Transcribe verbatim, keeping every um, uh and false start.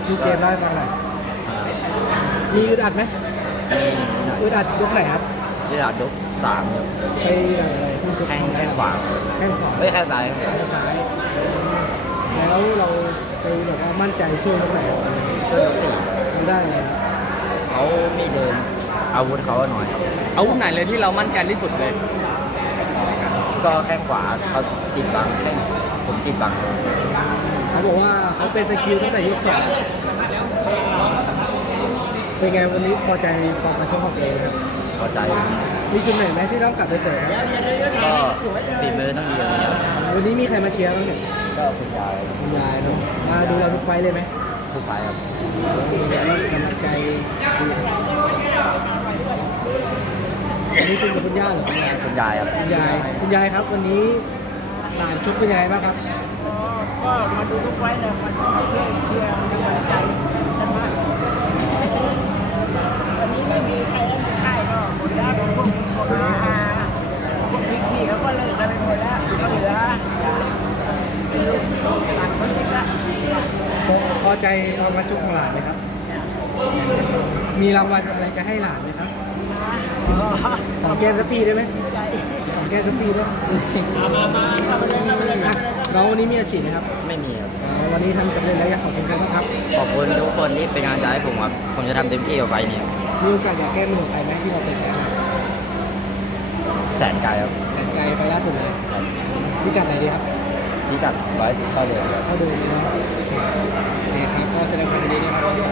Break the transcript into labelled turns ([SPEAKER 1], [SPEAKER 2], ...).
[SPEAKER 1] ดูเกมได้ฟังหน่อยมีอึดอัดไหมอึดอัดยกไหนครับ
[SPEAKER 2] ที่หลัดยกสามครับ
[SPEAKER 1] ไปอะไรพูด
[SPEAKER 2] แข้งแข้งขวา
[SPEAKER 1] แข้งขวา
[SPEAKER 2] เฮ้ยแข้งซ้าย
[SPEAKER 1] แข้งซ้ายแล้วเราไปแบบว่ามั่นใจช่วยยกไหนครับ
[SPEAKER 2] ช่วยยกสี่
[SPEAKER 1] ทำได้อะไรครับ
[SPEAKER 2] เขาไม่เดินอาวุธเขาหน่อยครับ
[SPEAKER 3] อาวุธไหนเลยที่เรามั่นใจที่สุดเลย
[SPEAKER 2] ก็แข้งขวาเขาติดบังแข้งผมติดบัง
[SPEAKER 1] เขาบอกว่าเขาเป็นตะคริวตั้งแต่ยกสองเป็นไงวันนี้พอใจความมาชกของตัวเองครับ
[SPEAKER 2] พอใจ
[SPEAKER 1] มีจุดไหนไหมที่ต้องกลับไปเสริมครับ
[SPEAKER 2] ก็ฝีมือต้องดีกว่านี้ครับ
[SPEAKER 1] วันนี้มีใครมาเชียร์บ้างเนี่ย
[SPEAKER 2] ก็คุณยาย
[SPEAKER 1] คุณยายเนาะมาดูเราทุกไฟล์เลยไหม
[SPEAKER 2] ผู้ฝ่ายครับ
[SPEAKER 1] กำลังใจดีอันนี้คุณกับคุณย่าเหรือคุณยาย
[SPEAKER 2] คุณยายครับ
[SPEAKER 1] คุณยายคุณยายครับ วันนี้หลานชกเป็นยังไงบ้างครับ
[SPEAKER 4] ก็มาดูทุกไว้เลยมาช่วยเชียร์กำลังใจฉันมากวันนี้ไม่มีใครเล่นค่ายก็หมดแล้วพวกพวกอาอาพวกพี่ๆเขาก็เลิกกันไปหมดแล้วก็เหลือเป็นลูกหลานคนเล็กละ
[SPEAKER 1] พอพอใจความมาชกของหลานไหมครับ มีรางวัลอะไรจะให้หลานไหมครับหอมแก้มสักทีได้ไหมหอมแก้มสักทีได้ไหม
[SPEAKER 4] มามาเข้าไปเลยเข้าไปเลย
[SPEAKER 1] อ่ะน้องวันนี้มีอาชีพไหมครับ
[SPEAKER 2] ไม่มีครับ
[SPEAKER 1] อ่าวันนี้ทำสำเร็จแล้วอยากขอบคุณใครบ้างครับ
[SPEAKER 2] ขอบคุณทุกคนที่เป็นกำลังใจให้ผมครับผมจะทำเต็มที่กับไฟล์นี้ครับ
[SPEAKER 1] มีโอกาสอยากแก้มือใครไหมที่เราเป็นแพ้
[SPEAKER 2] แสนไกลครับ
[SPEAKER 1] แต่ไกลไฟล่าสุดเลยพิกัดไหนดีครับ
[SPEAKER 2] พิกัดร้อยเท่าเดิมครับ
[SPEAKER 1] เข้าดูเลยเนาะโอเคครับก็แสดงความยินดีด้วยครับ